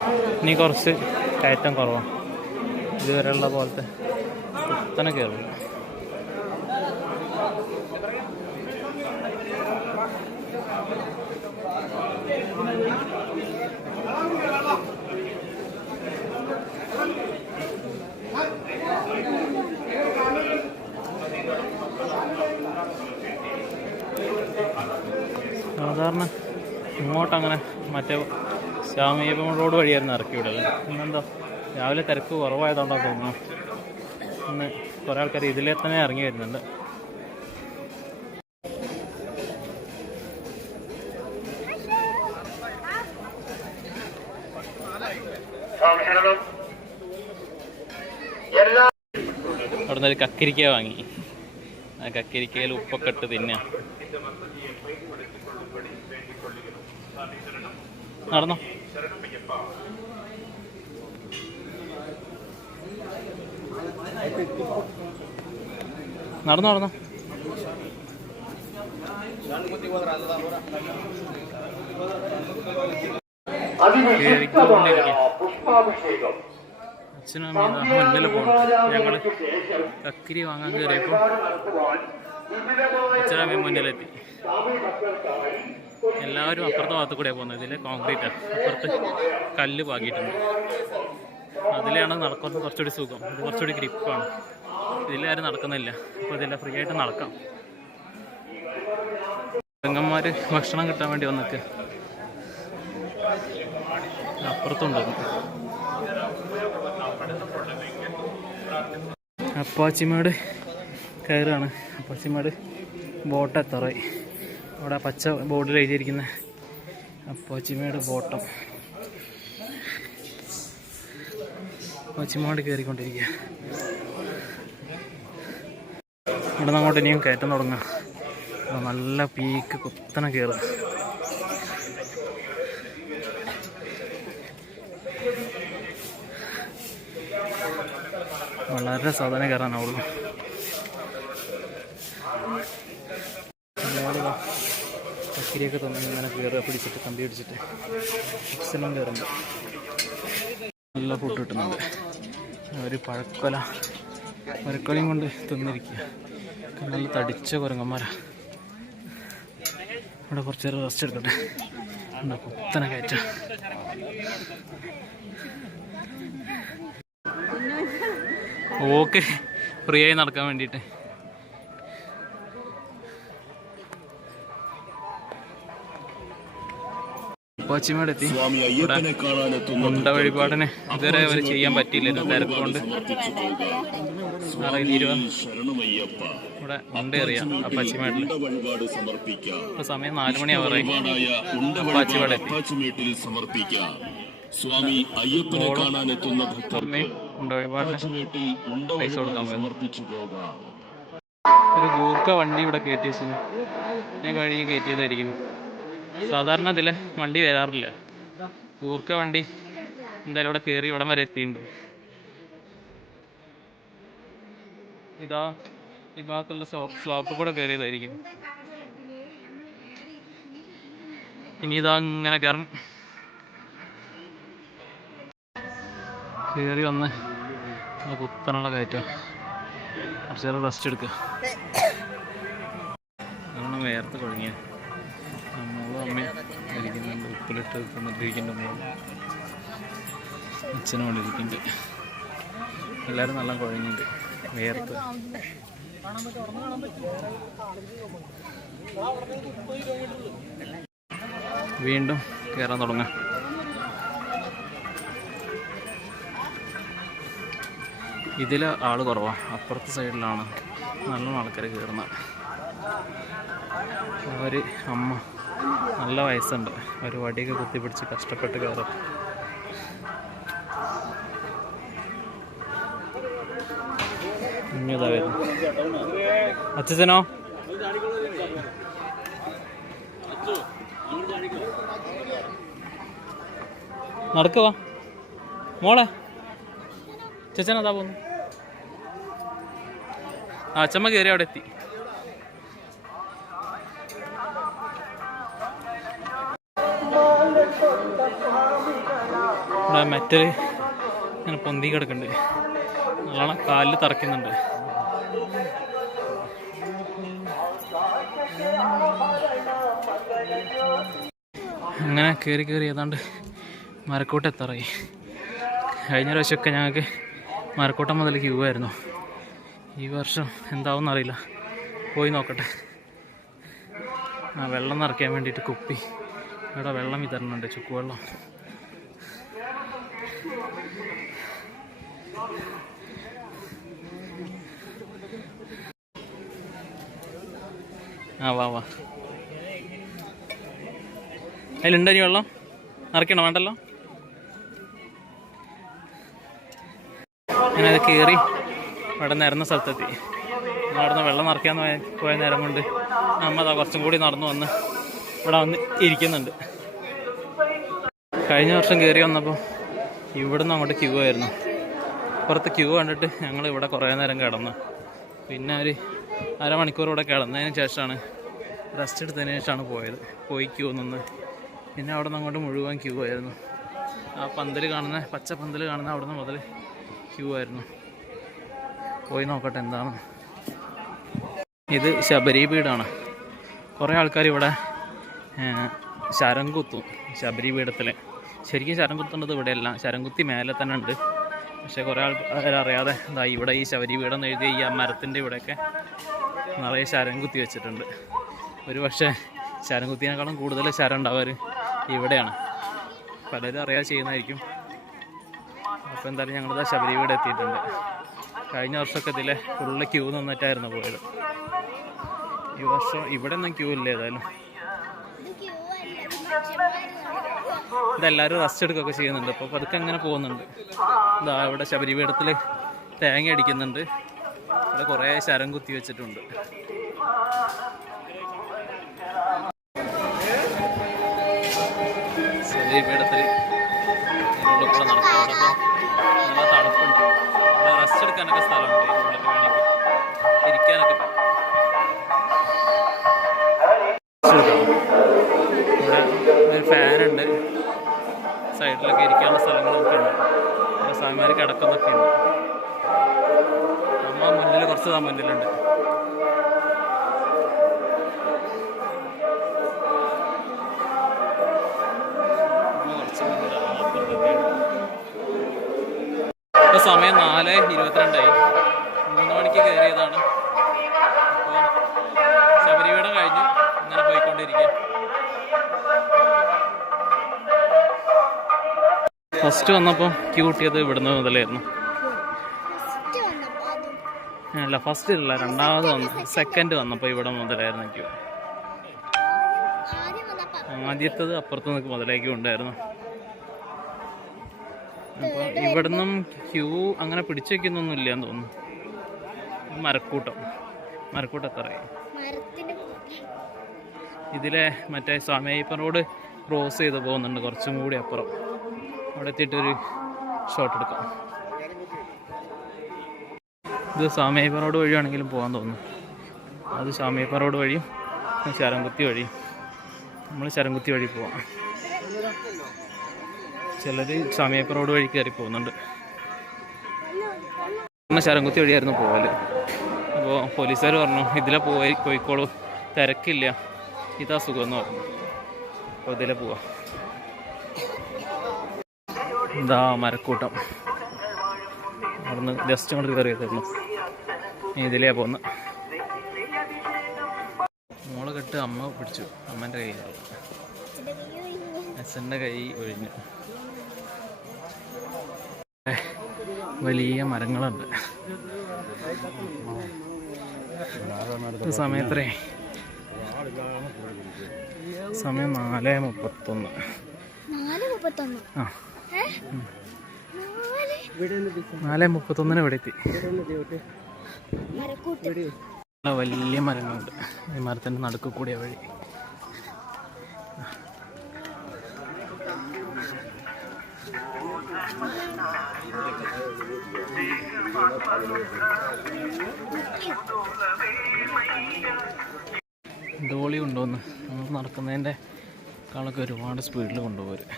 ഇനി കുറച്ച് കയറ്റം കുറവാണ്. ഇതുവരെയുള്ള പോലത്തെ കുത്തനെ കയറും. സാധാരണ ഇങ്ങോട്ടങ്ങനെ മറ്റേ ശ്യാമീപം റോഡ് വഴിയായിരുന്നു ഇറക്കി വിടല്. ഇന്നെന്താ രാവിലെ തിരക്ക് കുറവായതുകൊണ്ടാണ് തോന്നുന്നു. ഇന്ന് കുറേ ആൾക്കാർ ഇതിലേ തന്നെ ഇറങ്ങി വരുന്നുണ്ട്. അവിടെ നിന്ന് ഒരു കക്കരിക്ക വാങ്ങി. ആ കക്കരിക്കയിൽ ഉപ്പൊക്കെ ഇട്ട് തിന്നാ. നടന്നോ. നടന്നോ നടന്നോ. അച്ഛനും അമ്മയും മുന്നിൽ പോകണം. ഞങ്ങൾ കക്കിരി വാങ്ങാൻ കയറിയപ്പോൾ അച്ഛനും അമ്മയും മുന്നിലെത്തി. എല്ലാവരും അപ്പുറത്തെ ഭാഗത്ത് കൂടെയാണ് പോകുന്നത്. ഇതിൽ കോൺക്രീറ്റാണ്, അപ്പുറത്ത് കല്ല് പാകിയിട്ടുണ്ട്. അതിലാണ് നടക്കുന്നത് കുറച്ചുകൂടി സുഖം. ഇത് കുറച്ചുകൂടി ഗ്രിപ്പാണ്. ഇതിലാരും നടക്കുന്നില്ല. അപ്പോൾ ഇതില്ല, ഫ്രീ ആയിട്ട് നടക്കാം. പെങ്ങന്മാർ ഭക്ഷണം കിട്ടാൻ വേണ്ടി വന്നിട്ട് അപ്പുറത്തുണ്ടെന്ന്. അപ്പാച്ചിമേട് കയറുകയാണ്. അപ്പാച്ചിമേട് ബോട്ട് എത്താറായി. അവിടെ പച്ച ബോർഡിൽ എഴുതിയിരിക്കുന്ന അപ്പാച്ചിമേട് ബോട്ടം. അപ്പാച്ചിമേട് കയറിക്കൊണ്ടിരിക്കുക. ഇവിടെ നിന്ന് അങ്ങോട്ട് ഇനിയും കയറ്റം തുടങ്ങാം. നല്ല പീക്ക് കുത്തനെ കയറുക. വളരെ സാധാരണ കയറാനാവുള്ളൂ. കക്കിരിയൊക്കെ തന്നെ ഇങ്ങനെ കയറുക, പിടിച്ചിട്ട് കമ്പി പിടിച്ചിട്ട് എക്സലം കയറുന്നുണ്ട്. നല്ല ഫുഡ് കിട്ടുന്നുണ്ട്. ഒരു മരക്കൊലയും കൊണ്ട് തിന്നിരിക്കുക. നല്ല തടിച്ച കുരങ്ങന്മാരാ. ഇവിടെ കുറച്ച് നേരം റെസ്റ്റ് എടുക്കട്ടെ. എന്താ കുത്തനെ കയറ്റ. ഓക്കെ, ഫ്രീ ആയി നടക്കാൻ വേണ്ടിയിട്ട്. അപ്പാച്ചിമേടെത്തി. മുണ്ട വഴിപാടിന് ഇതുവരെ അവർ ചെയ്യാൻ പറ്റിയില്ലല്ലോ, തിരക്കുകൊണ്ട്. ഇവിടെ മുണ്ട എറിയാം അപ്പാച്ചിമേട്ടിൽ. ഇപ്പൊ സമയം 4 മണിയാവാറായി. അപ്പാച്ചിമേടെത്തി. മുണ്ട വഴിപാടിന് പൈസ കൊടുക്കാൻ പോയി. ഒരു ഗൂർക്ക വണ്ടി ഇവിടെ കയറ്റി വെച്ചു. ഞാൻ കഴുകി കയറ്റിയതായിരിക്കും. സാധാരണ ഇതിലെ വണ്ടി വരാറില്ല. ഗൂർക്ക വണ്ടി എന്തായാലും ഇവിടെ കയറി ഇവിടം വരെ എത്തിയിട്ടുണ്ട്. ഇതാ ഈ ഭാഗത്തുള്ള സ്ലോപ്പ് കൂടെ കയറിയതായിരിക്കും. ഇനി ഇതാ ഇങ്ങനെ കയറി വന്ന് കുത്തനുള്ള കയറ്റം. കുറച്ച് നേരം റെസ്റ്റ് എടുക്കുക. അങ്ങനെ വേർത്ത് കുഴങ്ങിയ മോളും അമ്മയും ഇരിക്കുന്നുണ്ട്. ഉപ്പിലിട്ട് തിന്നിട്ടിരിക്കുന്നുണ്ട്. മോളും അച്ഛനും കൊണ്ട് ഇരിക്കുന്നുണ്ട്. എല്ലാവരും നല്ല കുഴങ്ങിയിട്ട് വേർത്ത്. വീണ്ടും കയറാൻ തുടങ്ങാം. ഇതിൽ ആൾ കുറവാണ്. അപ്പുറത്തെ സൈഡിലാണ് നല്ല ആൾക്കാർ കയറുന്നത്. ഒരു അമ്മ നല്ല വയസ്സുണ്ട്. ഒരു വടിയൊക്കെ കുത്തിപ്പിടിച്ച് കഷ്ടപ്പെട്ട് കയറും. ഇതാ വരുന്നു അച്ഛനോ. നടക്കുവാ മോളെ. ചേച്ചനതാ പോന്നു. അച്ഛമ്മ കയറി അവിടെ എത്തി. ഇവിടെ മെറ്റൽ ഇങ്ങനെ പൊന്തി കിടക്കുന്നുണ്ട്, നല്ലോണം കാലിൽ തറയ്ക്കുന്നുണ്ട്. അങ്ങനെ കയറി കയറി ഏതാണ്ട് മരക്കോട്ട എത്താറായി. കഴിഞ്ഞ പ്രാവശ്യമൊക്കെ ഞങ്ങൾക്ക് മരക്കോട്ടം മുതൽ ക്യൂ ആയിരുന്നു. ഈ വർഷം എന്താവും എന്നറിയില്ല, പോയി നോക്കട്ടെ. വെള്ളം നിറയ്ക്കാൻ വേണ്ടിയിട്ട് കുപ്പി ഇവിടെ വെള്ളം വിതരണുണ്ട്, ചുക്കുവെള്ളം. വാ വാ, അതിലുണ്ടോ ഇനി വെള്ളം? നിറയ്ക്കണോ? വേണ്ടല്ലോ. അങ്ങനെ അത് കയറി ഇവിടെ നിരന്ന സ്ഥലത്തെത്തി. അവിടെ നിന്ന് വെള്ളം നിറയ്ക്കാന്ന് പോയ നേരം കൊണ്ട് അമ്മ അതാ കുറച്ചും കൂടി നടന്നു വന്ന് ഇവിടെ വന്ന് ഇരിക്കുന്നുണ്ട്. കഴിഞ്ഞ വർഷം കയറി വന്നപ്പോൾ ഇവിടുന്ന് അങ്ങോട്ട് ക്യൂ ആയിരുന്നു. പുറത്ത് ക്യൂ കണ്ടിട്ട് ഞങ്ങൾ ഇവിടെ കുറേ നേരം കിടന്നു. പിന്നെ ഒരു അരമണിക്കൂർ ഇവിടെ കിടന്നതിന് ശേഷമാണ്, റെസ്റ്റ് എടുത്തതിന് ശേഷമാണ് പോയി ക്യൂ നിന്ന്. പിന്നെ അവിടെ നിന്ന് അങ്ങോട്ട് മുഴുവൻ ക്യൂ ആയിരുന്നു. ആ പന്തൽ കാണുന്ന പച്ച പന്തൽ കാണുന്ന അവിടെ നിന്ന് മുതൽ ക്യൂ ആയിരുന്നു. പോയി നോക്കട്ടെ എന്താണ്. ഇത് ശബരി പീഠമാണ്. കുറേ ആൾക്കാർ ഇവിടെ ശരം കുത്തും ശബരി പീഠത്തിൽ. ശരിക്കും ശരം കുത്തേണ്ടത് ഇവിടെയല്ല, ശരം കുത്തി മേലെ തന്നെ ഉണ്ട്. പക്ഷേ കുറേ ആൾക്കാർ അറിയാതെ എന്താ ഇവിടെ ഈ ശബരി പീഠം എഴുതിയ ഈ മരത്തിൻ്റെ ഇവിടെയൊക്കെ നിറയെ ശരം കുത്തി വെച്ചിട്ടുണ്ട്. ഒരു പക്ഷേ ശരം കുത്തിയേക്കാളും കൂടുതൽ ശരം ഉണ്ടാവുക ഇവിടെയാണ്. പലരും അറിയാതെ ചെയ്യുന്നതായിരിക്കും. അപ്പോൾ എന്തായാലും ഞങ്ങളിതാ ശബരി പീഠം എത്തിയിട്ടുണ്ട്. കഴിഞ്ഞ വർഷമൊക്കെ ഇതിലെ ഫുള്ള് ക്യൂ നിന്നിട്ടായിരുന്നു പോയത്. ഈ വർഷം ഇവിടെ ഒന്നും ക്യൂ ഇല്ല. ഏതായാലും ഇതെല്ലാവരും റെസ്റ്റ് എടുക്കുകയൊക്കെ ചെയ്യുന്നുണ്ട്. അപ്പോൾ പതുക്കെ അങ്ങനെ പോകുന്നുണ്ട്. ഇതാ ഇവിടെ ശബരി പീഠത്തിൽ തേങ്ങ അടിക്കുന്നുണ്ട്. ഇവിടെ കുറേ ശരം കുത്തി വെച്ചിട്ടുണ്ട്. ശബരി പീഠത്തിൽ കൂടെ നടക്കും. അവിടെ നല്ല തണുപ്പുണ്ട്. ഇവിടെ റെസ്റ്റ് എടുക്കാനൊക്കെ സ്ഥലമുണ്ട്. ഉള്ളിൽ വേണമെങ്കിൽ ഇരിക്കാനൊക്കെ പറ്റും. ഇവിടെ ഒരു ഫാനുണ്ട്. സൈഡിലൊക്കെ ഇരിക്കാനുള്ള സ്ഥലങ്ങളൊക്കെ ഉണ്ട്. ഇവിടെ സ്വാമിമാർ കിടക്കുന്നൊക്കെ ഉണ്ട്. അമ്മ മുന്നിൽ കുറച്ച് മുന്നിലുണ്ട്. ഇപ്പോൾ സമയം 4:22 3 മണിക്ക് കയറിയതാണ്. അപ്പോൾ ശബരിപീഠം കഴിഞ്ഞു ഇങ്ങനെ പോയിക്കൊണ്ടിരിക്കുക. ഫസ്റ്റ് വന്നപ്പോൾ ക്യൂ കിട്ടിയത് ഇവിടുന്ന് മുതലായിരുന്നു. അല്ല, ഫസ്റ്റ് ഇല്ല, രണ്ടാമത് സെക്കൻഡ് വന്നപ്പോൾ ഇവിടെ മുതലായിരുന്നു ക്യൂ. ആദ്യത്തത് അപ്പുറത്ത് നിന്ന് മുതലേക്ക് ഉണ്ടായിരുന്നു. അപ്പോൾ ഇവിടുന്നും ക്യൂ അങ്ങനെ പിടിച്ചു വയ്ക്കുന്നൊന്നും ഇല്ലയെന്ന് തോന്നുന്നു. മരക്കൂട്ടത്തറയും ഇതിലെ മറ്റേ സ്വാമിയപ്പൻ റോഡ് ക്രോസ് ചെയ്ത് പോകുന്നുണ്ട്. കുറച്ചും കൂടി അപ്പുറം അവിടെ എത്തിയിട്ടൊരു ഷോട്ട് എടുക്കാം. ഇത് സ്വാമിയപ്പൻ റോഡ് വഴിയാണെങ്കിലും പോകാൻ തോന്നുന്നു. അത് സ്വാമിയപ്പൻ റോഡ് വഴിയും ശരംകുത്തി വഴിയും. നമ്മൾ ശരംകുത്തി വഴി പോവാം. ചിലർ സ്വാമിയപ്പൻ റോഡ് വഴി കയറി പോകുന്നുണ്ട്. ശരംകുത്തി വഴിയായിരുന്നു പോകല്. അപ്പോൾ പോലീസുകാർ പറഞ്ഞു ഇതിലെ പോയിക്കോളൂ, തിരക്കില്ല, ഇതാ സുഖം എന്ന് പറഞ്ഞു. അപ്പോൾ ഇതിലെ പോവാം. ഇതാ മരക്കൂട്ടം. അവിടുന്ന് ജസ്റ്റ് കൊണ്ട് കയറിയതായിരുന്നു. ഇതിലേ പോന്ന് മോളെ കെട്ട് അമ്മ പിടിച്ചു. അമ്മേൻ്റെ കൈ, അച്ഛൻ്റെ കൈ ഒഴിഞ്ഞു. വലിയ മരങ്ങളുണ്ട്. സമയത്രേ സമയം 4:31. ആ 4:31 ഇവിടെ എത്തി. വലിയ മരങ്ങളുണ്ട്. ഈ മരത്തിൻ്റെ നടുക്ക് കൂടിയ വഴി. ഡോളി കൊണ്ടുവന്ന് നമ്മൾ നടക്കുന്നതിൻ്റെ കാളൊക്കെ ഒരുപാട് സ്പീഡിൽ കൊണ്ടുപോകും.